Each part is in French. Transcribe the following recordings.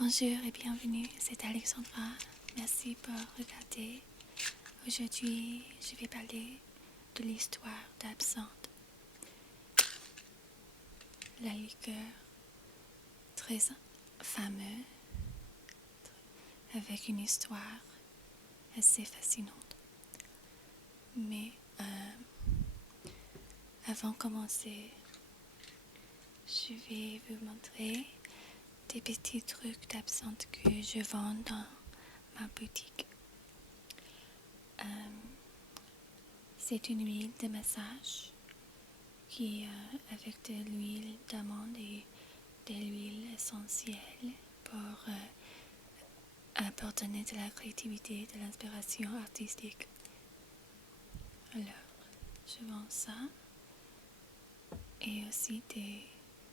Bonjour et bienvenue, c'est Alexandra. Merci pour regarder. Aujourd'hui, je vais parler de l'histoire d'absinthe. La liqueur très fameuse avec une histoire assez fascinante. Mais avant de commencer, je vais vous montrer des petits trucs d'absinthe que je vends dans ma boutique. C'est une huile de massage qui avec de l'huile d'amande et de l'huile essentielle pour donner de la créativité, de l'inspiration artistique. Alors, je vends ça et aussi des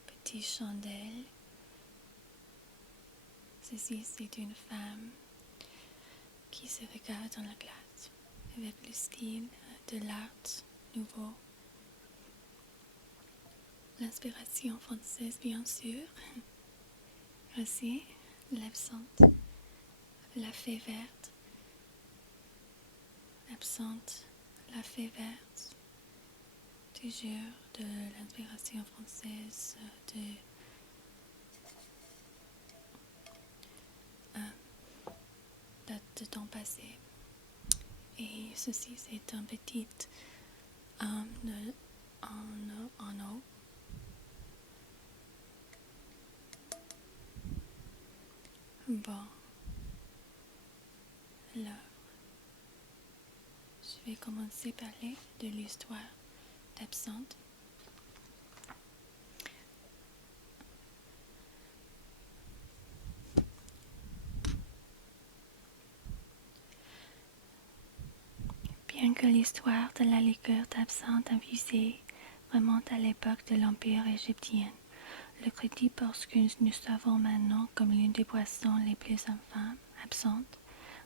petites chandelles. Ceci, c'est une femme qui se regarde dans la glace avec le style de l'art nouveau. L'inspiration française, bien sûr. Aussi, l'absinthe, la fée verte. L'absinthe, la fée verte. Toujours de l'inspiration française date de temps passé. Et ceci, c'est un petit en eau. Bon, alors, je vais commencer par parler de l'histoire d'absinthe. Bien que l'histoire de la liqueur d'absinthe infusée remonte à l'époque de l'Empire égyptien, le crédit parce que nous savons maintenant comme l'une des boissons les plus infâmes, absinthe,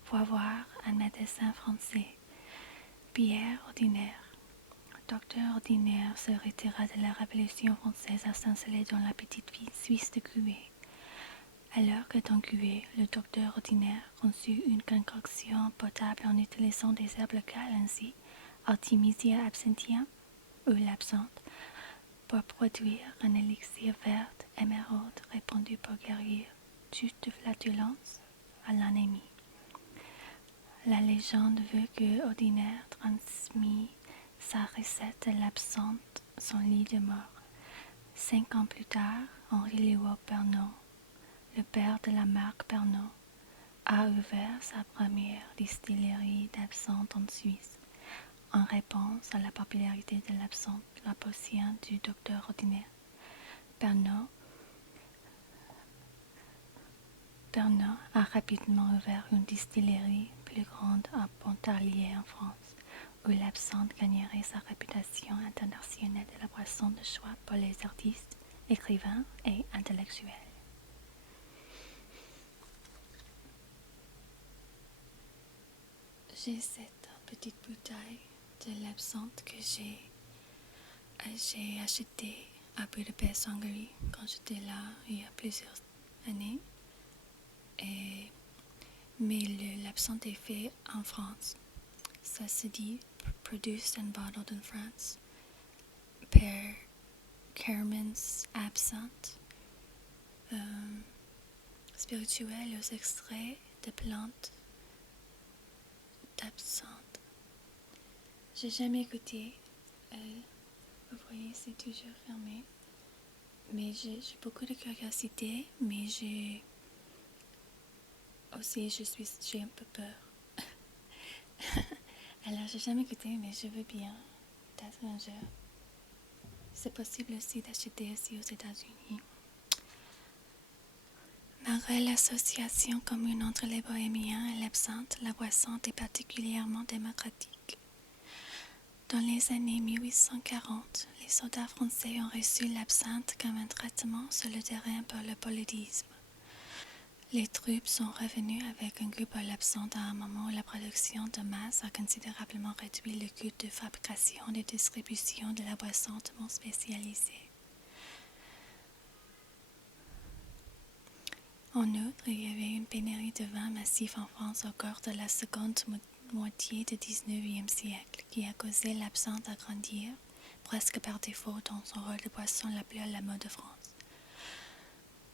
faut voir un médecin français, Pierre Ordinaire. Docteur Ordinaire se retira de la Révolution française à s'installer dans la petite ville suisse de Coué. Alors que dans Coué, le docteur Ordinaire conçut une concoction potable en utilisant des herbes locales ainsi, Artemisia absinthium ou l'absinthe, pour produire un élixir vert émeraude répandu pour guérir toute flatulence à l'anémie. La légende veut que Ordinaire transmit sa recette de l'absinthe son lit de mort. 5 ans plus tard, Henri Léo Pernot, le père de la marque Pernot, a ouvert sa première distillerie d'absinthe en Suisse, en réponse à la popularité de l'absinthe, la potion du docteur Ordinaire. Pernot a rapidement ouvert une distillerie plus grande à Pontarlier en France, où l'absinthe gagnerait sa réputation internationale de la boisson de choix pour les artistes, écrivains et intellectuels. J'ai cette petite bouteille de l'absinthe que j'ai achetée à Budapest, Hongrie, quand j'étais là il y a plusieurs années. Mais l'absinthe est fait en France. Ça se dit produced and bottled in France par Kermans Absinthe, spirituel aux extraits de plantes d'absinthe. J'ai jamais goûté. Vous voyez, c'est toujours fermé. Mais j'ai beaucoup de curiosité, mais j'ai un peu peur. Alors, j'ai jamais goûté, mais je veux bien. Peut-être un jour. C'est possible aussi d'acheter aussi aux États-Unis. Malgré l'association commune entre les bohémiens et l'absinthe, la boisson est particulièrement démocratique. Dans les années 1840, les soldats français ont reçu l'absinthe comme un traitement sur le terrain pour le paludisme. Les troupes sont revenues avec un goût pour l'absinthe à un moment où la production de masse a considérablement réduit le coût de fabrication et de distribution de la boisson hautement spécialisée. En outre, il y avait une pénurie de vin massif en France au cours de la seconde moitié du XIXe siècle, qui a causé l'absinthe à grandir, presque par défaut, dans son rôle de boisson la plus à la mode de France.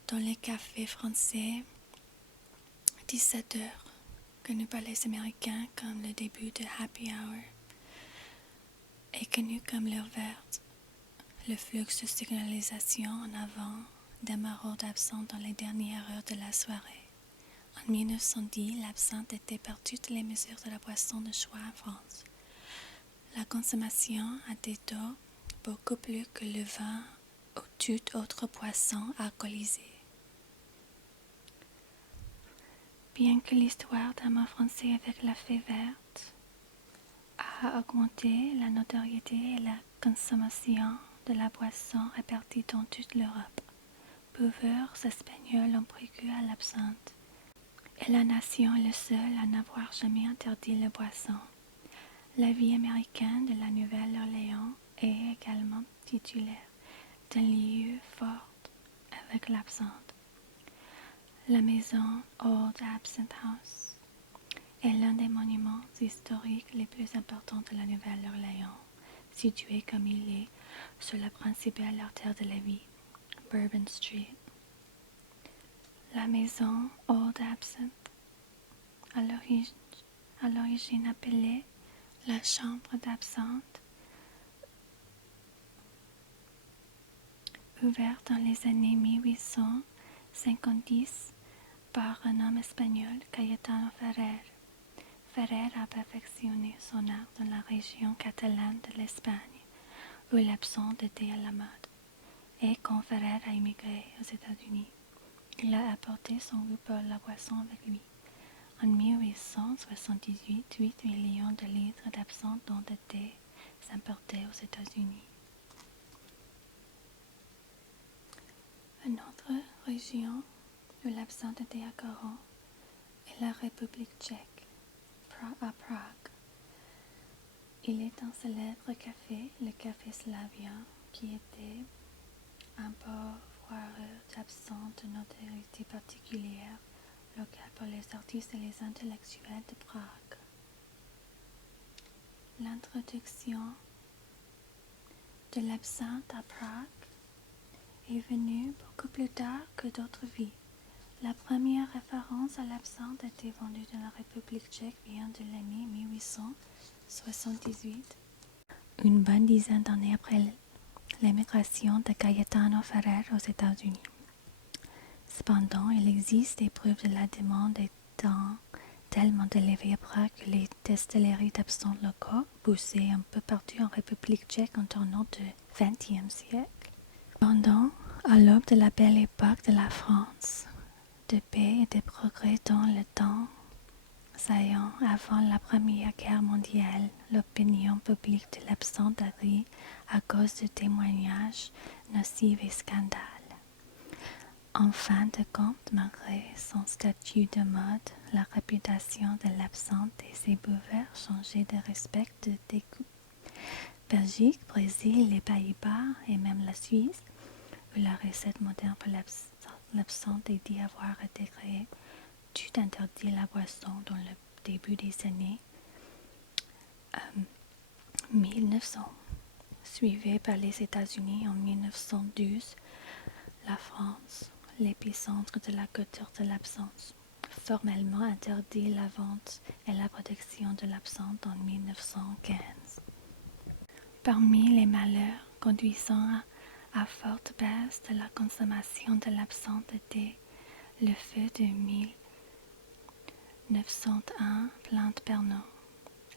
Dans les cafés français, 17 heures, connu par les Américains comme le début de Happy Hour, est connu comme l'heure verte. Le flux de signalisation en avant d'un marron d'absinthe dans les dernières heures de la soirée. En 1910, l'absinthe était par toutes les mesures de la boisson de choix en France. La consommation a des taux beaucoup plus que le vin ou toute autre boisson alcoolisée. Bien que l'histoire d'un mot français avec la fée verte a augmenté la notoriété et la consommation de la boisson répartie dans toute l'Europe, buveurs espagnols ont pris goût à l'absinthe, et la nation est le seul à n'avoir jamais interdit la boisson. La vie américaine de la Nouvelle-Orléans est également titulaire d'un lieu fort avec l'absinthe. La maison Old Absinthe House est l'un des monuments historiques les plus importants de la Nouvelle-Orléans, situé comme il est sur la principale artère de la ville, Bourbon Street. La maison Old Absinthe, à l'origine appelée la chambre d'absinthe, ouverte dans les années 1850 par un homme espagnol, Cayetano Ferrer. Ferrer a perfectionné son art dans la région catalane de l'Espagne, où l'absinthe était à la mode. Et quand Ferrer a immigré aux États-Unis, il a apporté son goût pour la boisson avec lui. En 1878, 8 millions de litres d'absinthe ont été importés aux États-Unis. Une autre région où l'absinthe était accaparant est la République tchèque, à Prague. Il est un célèbre café, le Café Slavia, qui était un pourvoyeur d'absinthe de notoriété particulière, local pour les artistes et les intellectuels de Prague. L'introduction de l'absinthe à Prague est venue beaucoup plus tard que d'autres villes. La première référence à l'absinthe a été vendue dans la République tchèque vient de l'année 1878, une bonne dizaine d'années après l'émigration de Cayetano Ferrer aux États-Unis. Cependant, il existe des preuves de la demande étant tellement élevée à Prague que les distilleries d'absinthe locaux poussaient un peu partout en République tchèque en tournant du XXe siècle. Cependant, à l'aube de la belle époque de la France, de paix et de progrès dans le temps saillant avant la Première Guerre mondiale, l'opinion publique de l'absinthe a ri à cause de témoignages nocifs et scandales. En fin de compte, malgré son statut de mode, la réputation de l'absinthe et ses buveurs changeait de respect de dégoût. Belgique, Brésil, les Pays-Bas et même la Suisse, où la recette moderne pour l'absinthe est dit avoir été créée, tout interdit la boisson dans le début des années 1900, suivi par les États-Unis en 1912, la France, l'épicentre de la culture de l'absinthe, formellement interdit la vente et la production de l'absinthe en 1915. Parmi les malheurs conduisant à forte baisse de la consommation de l'absinthe était le feu de 1901 Plante Pernod,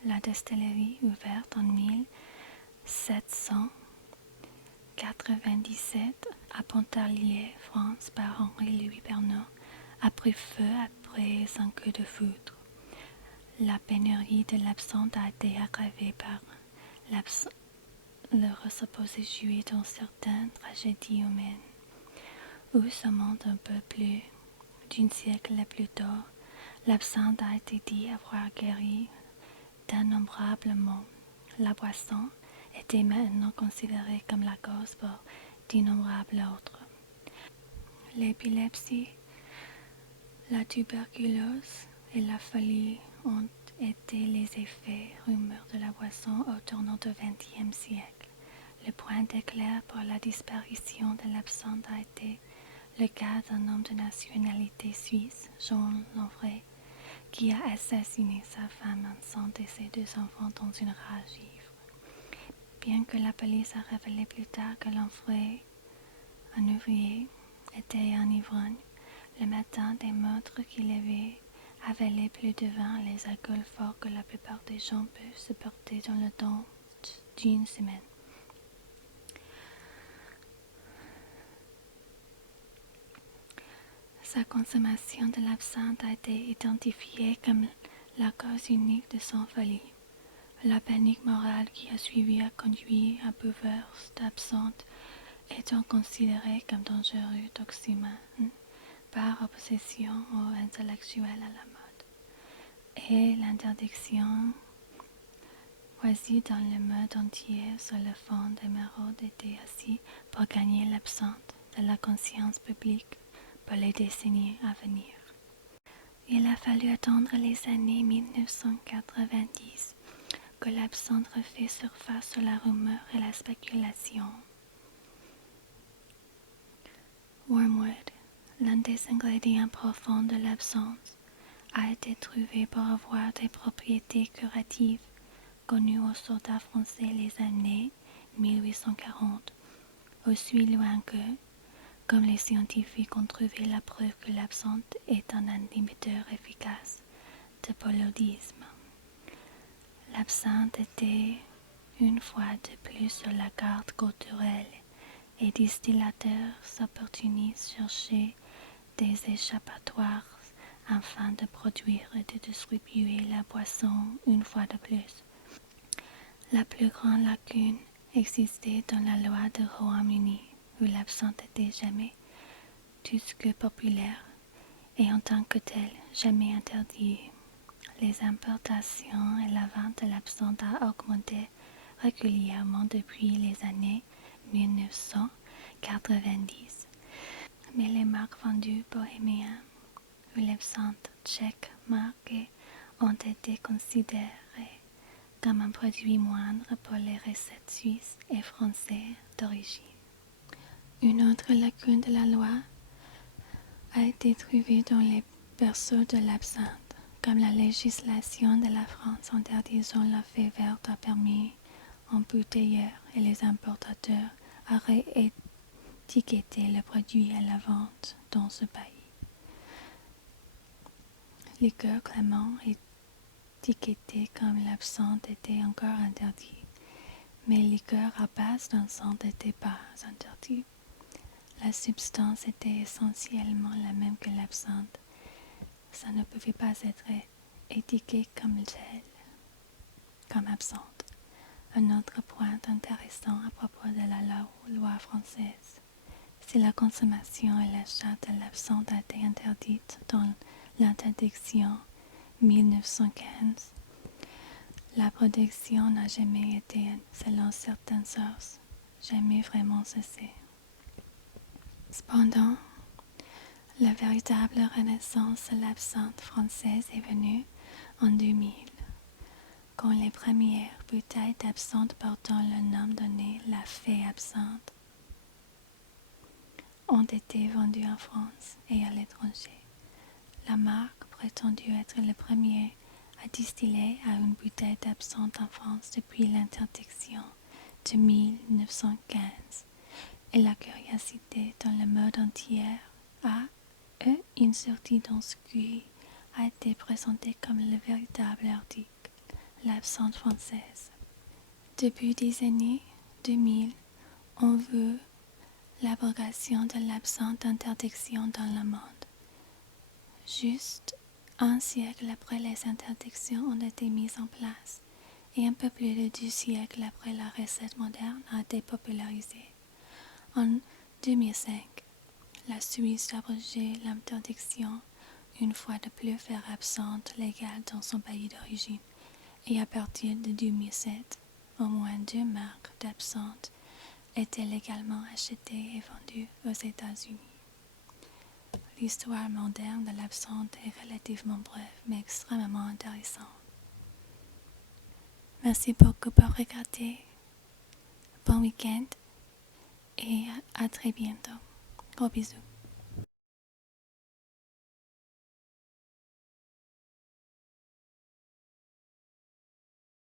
la distillerie ouverte en 1797 à Pontarlier, France, par Henri-Louis Pernod, a pris feu après un coup de foudre. La pénurie de l'absinthe a été aggravée par le supposé jouer dans certaines tragédies humaines, où seulement un peu plus d'un siècle plus tôt, l'absinthe a été dit avoir guéri d'innombrables maux. La boisson était maintenant considérée comme la cause pour d'innombrables autres. L'épilepsie, La tuberculose et la folie ont été les effets rumeurs de la boisson au tournant du XXe siècle. Le point d'éclair pour la disparition de l'absinthe a été le cas d'un homme de nationalité suisse, Jean Lanfray, qui a assassiné sa femme enceinte et ses 2 enfants dans une rage ivre. Bien que la police a révélé plus tard que Lanfray, un ouvrier, était un ivrogne, le matin des meurtres qu'il avait avalé plus de vin, les alcools forts que la plupart des gens peuvent supporter dans le temps d'une semaine. Sa consommation de l'absinthe a été identifiée comme la cause unique de son folie. La panique morale qui a suivi a conduit à buveurs d'absinthe étant considérés comme dangereux toxicomane par opposition aux intellectuels à la mode. Et l'interdiction voici dans le monde entier sur le fond des maraudes était assis pour gagner l'absinthe de la conscience publique pour les décennies à venir. Il a fallu attendre les années 1990 que l'absinthe refait surface sur la rumeur et la spéculation. Wormwood, l'un des ingrédients profonds de l'absinthe, a été trouvé pour avoir des propriétés curatives connues aux soldats français les années 1840, aussi loin que, comme les scientifiques ont trouvé la preuve que l'absinthe est un inhibiteur efficace de paludisme. L'absinthe était une fois de plus sur la garde culturelle et distillateurs s'opportunistes cherchaient des échappatoires afin de produire et de distribuer la boisson une fois de plus. La plus grande lacune existait dans la loi du Royaume-Uni, où l'absinthe était jamais plus que populaire et en tant que tel jamais interdit. Les importations et la vente de l'absinthe a augmenté régulièrement depuis les années 1990. Mais les marques vendues bohémiennes ou l'absinthe tchèque marqué ont été considérées comme un produit moindre pour les recettes suisses et françaises d'origine. Une autre lacune de la loi a été trouvée dans les berceaux de l'absinthe, comme la législation de la France interdisant la fée verte a permis aux bouteilleurs et les importateurs à réétiqueter le produit à la vente dans ce pays. Liqueur Clément étiqueté comme l'absinthe était encore interdit, mais liqueur à base d'absinthe n'était pas interdit. La substance était essentiellement la même que l'absinthe. Ça ne pouvait pas être étiqueté comme tel, comme absinthe. Un autre point intéressant à propos de la loi française, si la consommation et l'achat de l'absinthe a été interdite dans l'interdiction 1915, la production n'a jamais été, selon certaines sources, jamais vraiment cessée. Cependant, la véritable renaissance de l'absinthe française est venue en 2000, quand les premières bouteilles d'absinthe portant le nom donné La Fée Absinthe ont été vendues en France et à l'étranger. La marque prétendue être le premier à distiller à une bouteille d'absinthe en France depuis l'interdiction de 1915, et la curiosité dans le monde entier a une sortie dans ce qui a été présenté comme le véritable article, l'absinthe française. Depuis des années 2000, on veut l'abrogation de l'absinthe d'interdiction dans le monde. Juste un siècle après les interdictions ont été mises en place et un peu plus de 2 siècles après la recette moderne a été popularisée. En 2005, la Suisse a abrogé l'interdiction une fois de plus faire absinthe légale dans son pays d'origine et à partir de 2007, au moins 2 marques d'absinthe étaient légalement achetées et vendues aux États-Unis. l'histoire moderne de l'absinthe est relativement brève, mais extrêmement intéressante. Merci beaucoup pour regarder. Bon week-end et à très bientôt. Gros bisous.